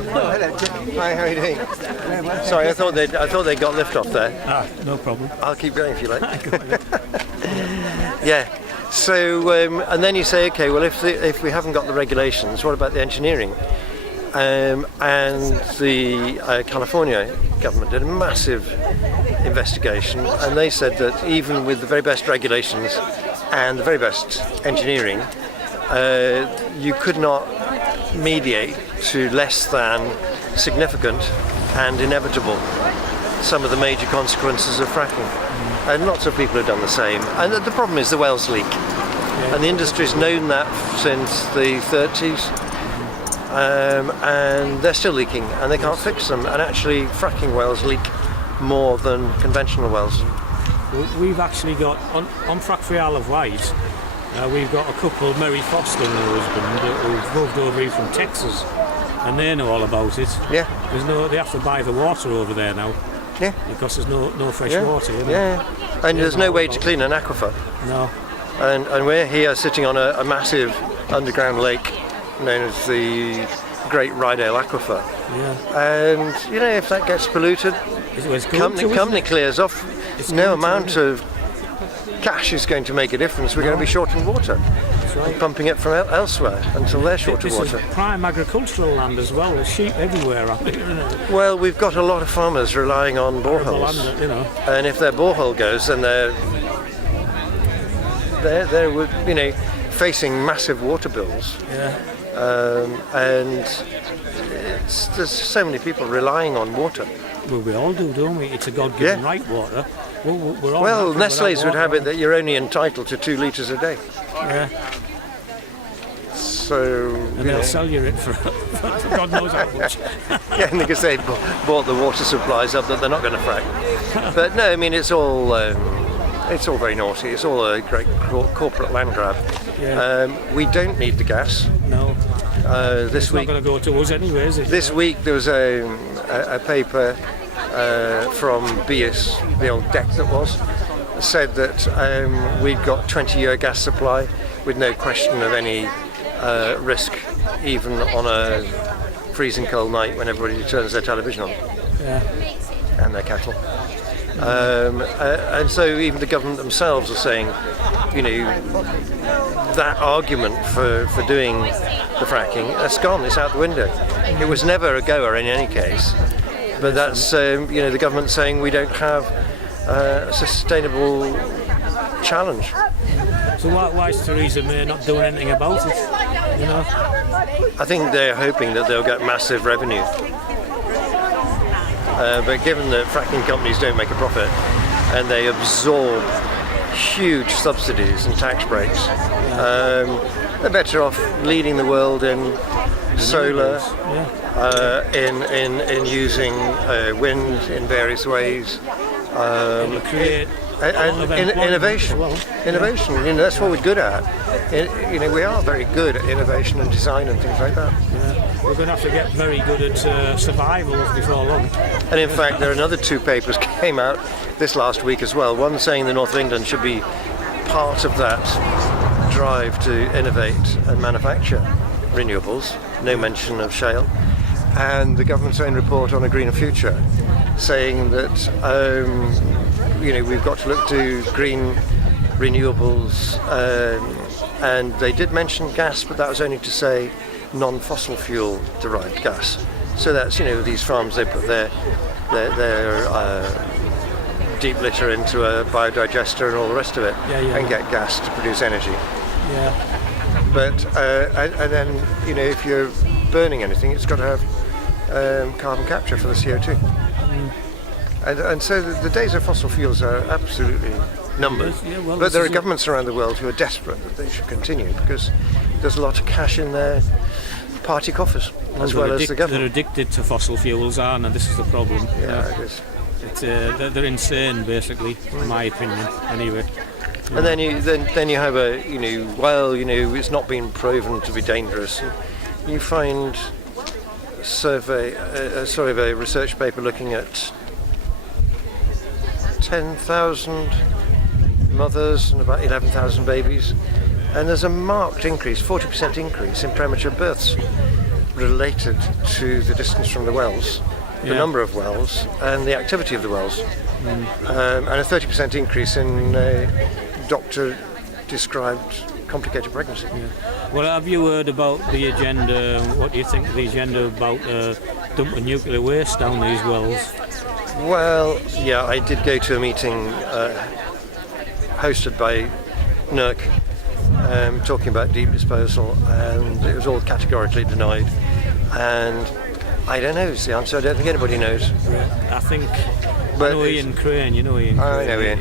Hello. Hi, how are you doing? Sorry, I thought they got lift off there. No problem. I'll keep going if you like. Yeah. So, and then you say, okay, well, if we haven't got the regulations, what about the engineering? And the California government did a massive investigation, and they said that even with the very best regulations and the very best engineering, you could not mediate to less than significant and inevitable some of the major consequences of fracking. And lots of people have done the same. And the problem is the wells leak. And the industry's known that since the 30s. And they're still leaking, and they can't fix them. And actually, fracking wells leak more than conventional wells. We've actually got, on Frack Isle of Wight, we've got a couple, Mary Foster and her husband, who've moved over here from Texas, and they know all about it. Yeah. They have to buy the water over there now. Yeah. Because there's no fresh water. Yeah. And there's no way to clean an aquifer. No. And we're here sitting on a massive underground lake known as the Great Rydale Aquifer. Yeah. And if that gets polluted, company clears off. No amount of cash is going to make a difference. We're going to be short in water. That's right. And pumping it from elsewhere until they're short of water. This is prime agricultural land as well. There's sheep everywhere out there, isn't it? Well, we've got a lot of farmers relying on boreholes. And if their borehole goes, then they're facing massive water bills. Yeah. And there's so many people relying on water. Well, we all do, don't we? It's a God-given right, water. Well, Nestle's would have it that you're only entitled to 2 litres a day. Yeah. So. And they'll sell you it for God knows how much. Yeah, and because they bought the water supplies up that they're not going to frack. But no, I mean it's all very naughty. It's all a great corporate land grab. Yeah. We don't need the gas. No. This week, not going to go to us anyway, is it? This week there was a paper from BIS, the old deck that was, said that we'd got 20-year gas supply with no question of any risk, even on a freezing cold night when everybody turns their television on. Yeah. And their kettle. And so even the government themselves are saying, that argument for doing the fracking, that's gone, it's out the window. It was never a goer in any case. But that's, the government saying we don't have a sustainable challenge. So why is Theresa May not doing anything about it? I think they're hoping that they'll get massive revenue. But given that fracking companies don't make a profit and they absorb huge subsidies and tax breaks, they're better off leading the world in solar, in using wind in various ways, and innovation. Well. Innovation, that's what we're good at. We are very good at innovation and design and things like that. Yeah. We're going to have to get very good at survival before long. And in fact, there are another 2 papers came out this last week as well. One saying the North of England should be part of that drive to innovate and manufacture renewables. No mention of shale. And the government's own report on a greener future, saying that we've got to look to green renewables, and they did mention gas, but that was only to say non-fossil fuel derived gas. So that's these farms, they put their deep litter into a biodigester and all the rest of it, and get gas to produce energy. Yeah. But and then if you're burning anything, it's got to have carbon capture for the CO2. And so the days of fossil fuels are absolutely numbered. But there are governments around the world who are desperate that they should continue because there's a lot of cash in their party coffers, as well as the government. They're addicted to fossil fuels, and this is the problem. Yeah, it is. They're insane, basically, in my opinion. Anyway. And then you have it's not been proven to be dangerous. And you find a research paper looking at 10,000 mothers and about 11,000 babies And there's a marked increase, 40% increase in premature births related to the distance from the wells, the number of wells, and the activity of the wells. And a 30% increase in doctor-described complicated pregnancy. Well, have you heard about the agenda? What do you think of the agenda about dumping nuclear waste down these wells? Well, yeah, I did go to a meeting hosted by NERC talking about deep disposal, and it was all categorically denied. And I don't know is the answer. I don't think anybody knows. I think... But I know Ian Crane, you know Ian Crane. I know Ian.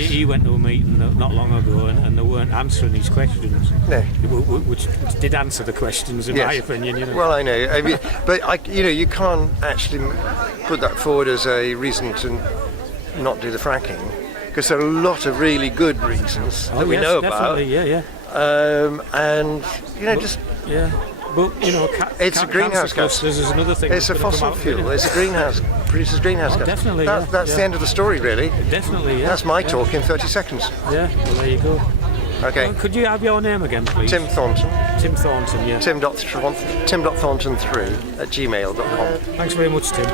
He went to a meeting not long ago and they weren't answering his questions. No. Which did answer the questions, in my opinion. You know. Well, I know. I mean, but you can't actually put that forward as a reason to not do the fracking, because there are a lot of really good reasons that we know about. And just. Yeah. But it's a greenhouse gas. Is another thing. It's a fossil fuel. It's a greenhouse. Produces greenhouse gas. Definitely. That's the end of the story, really. Definitely. Yeah. That's my talk in 30 seconds. Yeah. Well, there you go. Okay. Well, could you have your name again, please? Tim Thornton. Tim Thornton. Yeah. Tim.Thornton3@gmail.com. Thanks very much, Tim.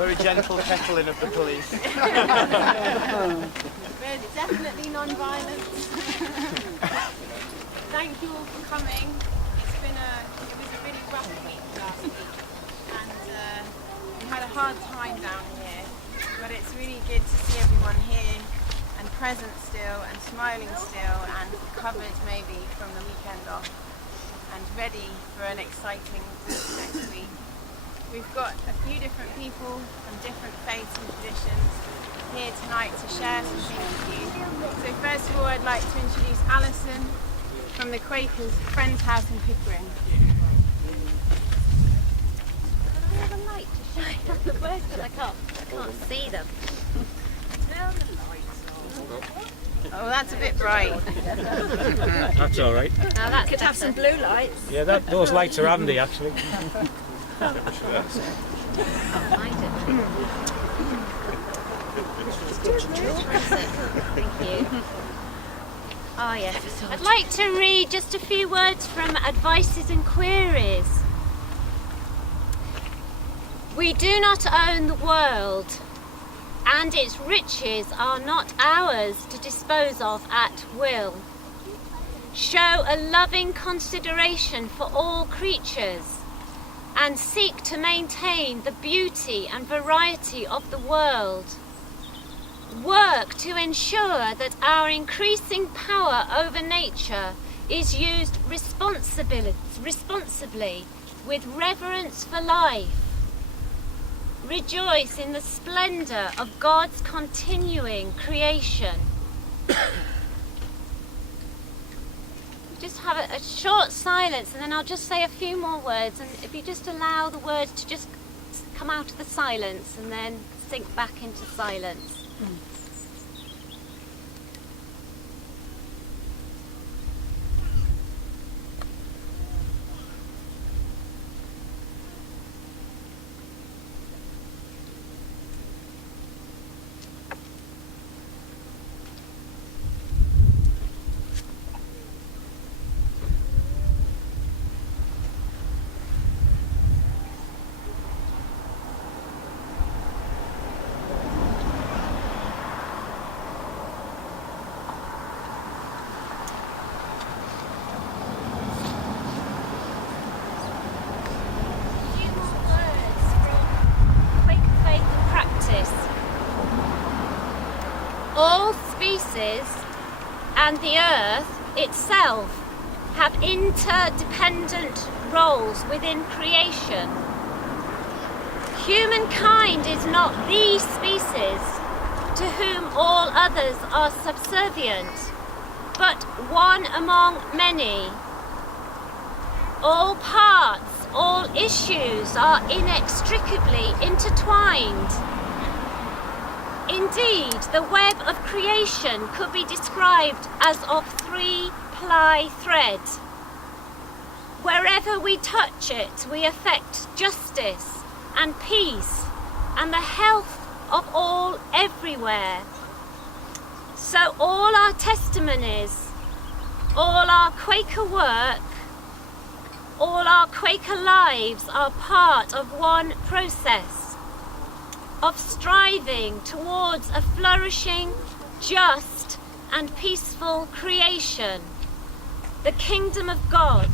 Very gentle tackling of the police. We're definitely non-violent. Thank you all for coming. It was a really rough week last week, and we had a hard time down here. But it's really good to see everyone here and present still and smiling still and recovered maybe from the weekend off and ready for an exciting week next week. we've got a few different people from different faiths and traditions here tonight to share some things with you. So first of all, I'd like to introduce Alison from the Quakers' Friends House in Pickering. I have a light to shine on the words, but I can't see them. Turn the lights on. Oh, that's a bit bright. That's all right. Now that could have some blue lights. Yeah, those lights are handy actually. Find it. Thank you. Oh yes. I'd like to read just a few words from Advices and Queries. We do not own the world, and its riches are not ours to dispose of at will. Show a loving consideration for all creatures, and seek to maintain the beauty and variety of the world. Work to ensure that our increasing power over nature is used responsibly with reverence for life. Rejoice in the splendour of God's continuing creation. Just have a short silence, and then I'll just say a few more words, and if you just allow the words to just come out of the silence and then sink back into silence. All species and the earth itself have interdependent roles within creation. Humankind is not the species to whom all others are subservient, but one among many. All parts, all issues are inextricably intertwined. Indeed, the web of creation could be described as of 3-ply thread. Wherever we touch it, we affect justice and peace and the health of all everywhere. So all our testimonies, all our Quaker work, all our Quaker lives are part of one process of striving towards a flourishing, just and peaceful creation, the kingdom of God.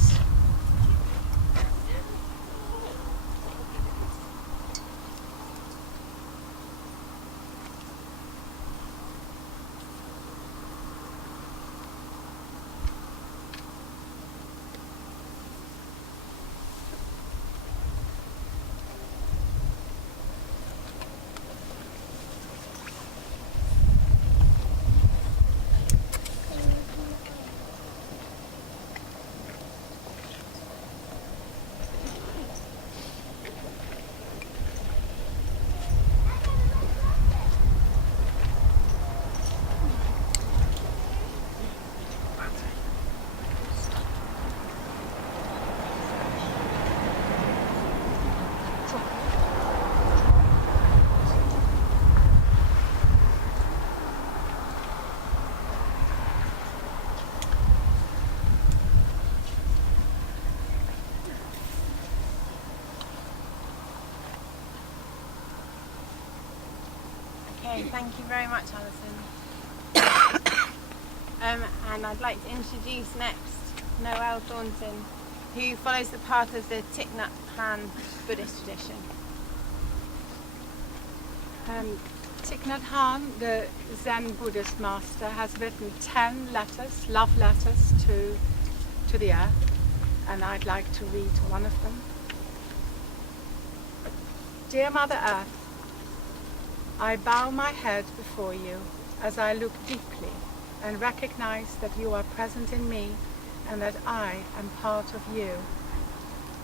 Okay, thank you very much, Alison. And I'd like to introduce next Noel Thornton, who follows the path of the Thich Nhat Hanh Buddhist tradition. Thich Nhat Hanh, the Zen Buddhist master, has written 10 letters, love letters to the earth, and I'd like to read one of them. Dear Mother Earth, I bow my head before you as I look deeply and recognize that you are present in me and that I am part of you.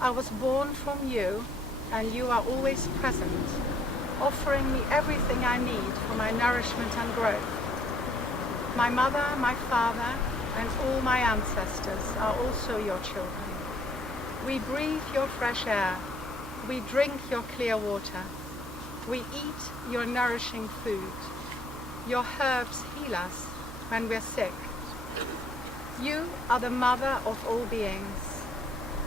I was born from you and you are always present, offering me everything I need for my nourishment and growth. My mother, my father, and all my ancestors are also your children. We breathe your fresh air. We drink your clear water. We eat your nourishing food. Your herbs heal us when we're sick. You are the mother of all beings.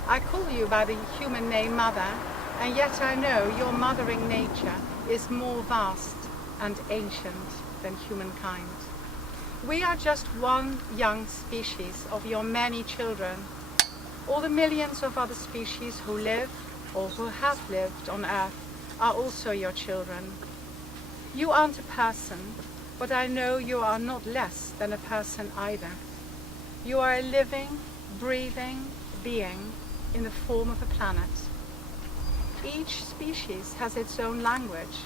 I call you by the human name Mother, and yet I know your mothering nature is more vast and ancient than humankind. We are just one young species of your many children. All the millions of other species who live or who have lived on Earth are also your children. You aren't a person, but I know you are not less than a person either. You are a living, breathing being in the form of a planet. Each species has its own language,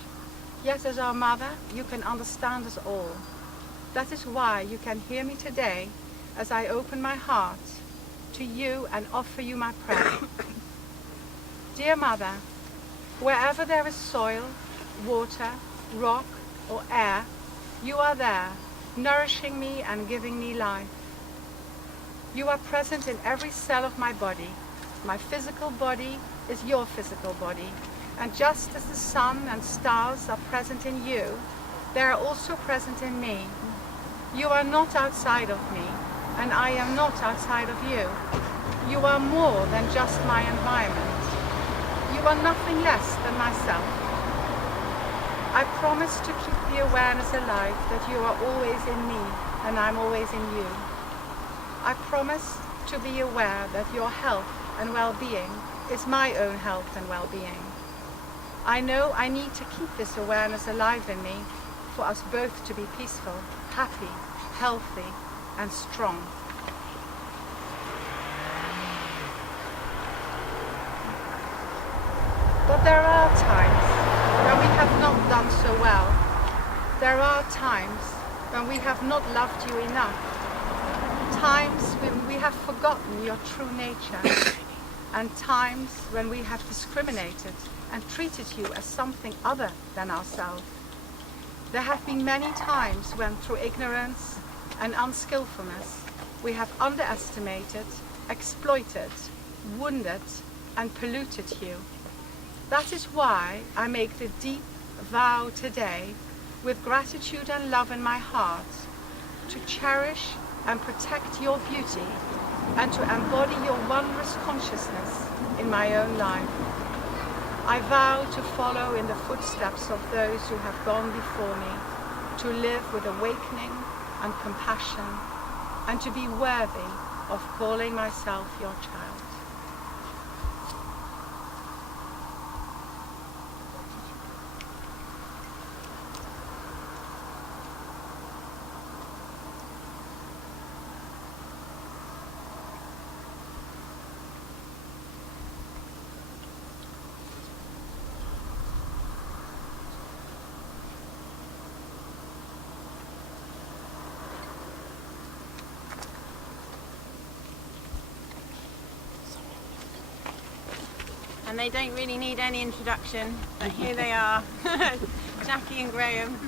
yet as our mother, you can understand us all. That is why you can hear me today as I open my heart to you and offer you my prayer. Dear Mother, wherever there is soil, water, rock, or air, you are there, nourishing me and giving me life. You are present in every cell of my body. My physical body is your physical body, and just as the sun and stars are present in you, they are also present in me. You are not outside of me, and I am not outside of you. You are more than just my environment. You are nothing less than myself. I promise to keep the awareness alive that you are always in me, and I'm always in you. I promise to be aware that your health and well-being is my own health and well-being. I know I need to keep this awareness alive in me for us both to be peaceful, happy, healthy, and strong. But there are times when we have not done so well. There are times when we have not loved you enough. Times when we have forgotten your true nature. And times when we have discriminated and treated you as something other than ourselves. There have been many times when, through ignorance and unskillfulness, we have underestimated, exploited, wounded, and polluted you. That is why I make the deep vow today, with gratitude and love in my heart, to cherish and protect your beauty and to embody your wondrous consciousness in my own life. I vow to follow in the footsteps of those who have gone before me, to live with awakening and compassion, and to be worthy of calling myself your child. And they don't really need any introduction, but here they are, Jackie and Graham.